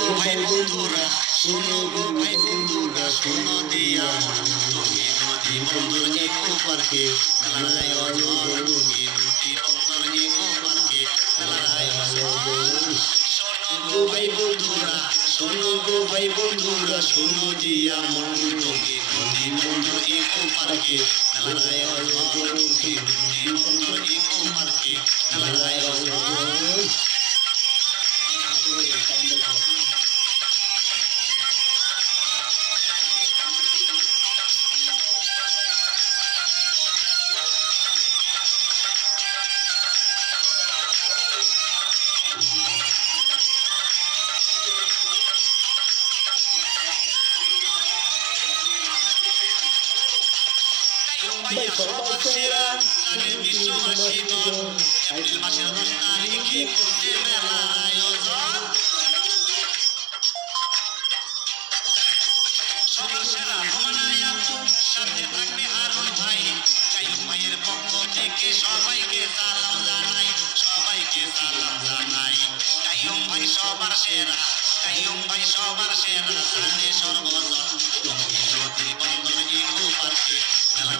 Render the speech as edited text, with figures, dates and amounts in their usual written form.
গো ভাই বন্ধুরা শোনো গো ভাই বন্ধুরা শোনো দিয়া তুমি নদী বন্দর ইকো পার্কে মেলার আয়োজন তুমি নদী বন্দর ইকো পার্কে মেলার আয়োজন শোনো গো ভাই বন্ধুরা শোনো গো ভাই বন্ধুরা শোনো দিয়া তুমি নদী বন্দর ইকো পার্কে মেলার আয়োজন তুমি নদী বন্দর ইকো পার্কে মেলার আয়োজন সবার সেরা জানে বিশ্ববাসী এপ্রিল মাসের 10 তারিখে করছে মেলা আয়োজন সকল সেরা ভবনায়ক সাথে থাকবে হারুন ভাই কাইয়ুম ভাইয়ের পক্ষ থেকে সবাইকে সালাম জানাই কাইয়ুম ভাই সবার সেরা কাইয়ুম ভাই সবার সেরা জানে সর্বজন তুমি যদি বন্ধন ইকো পার্কে মেলা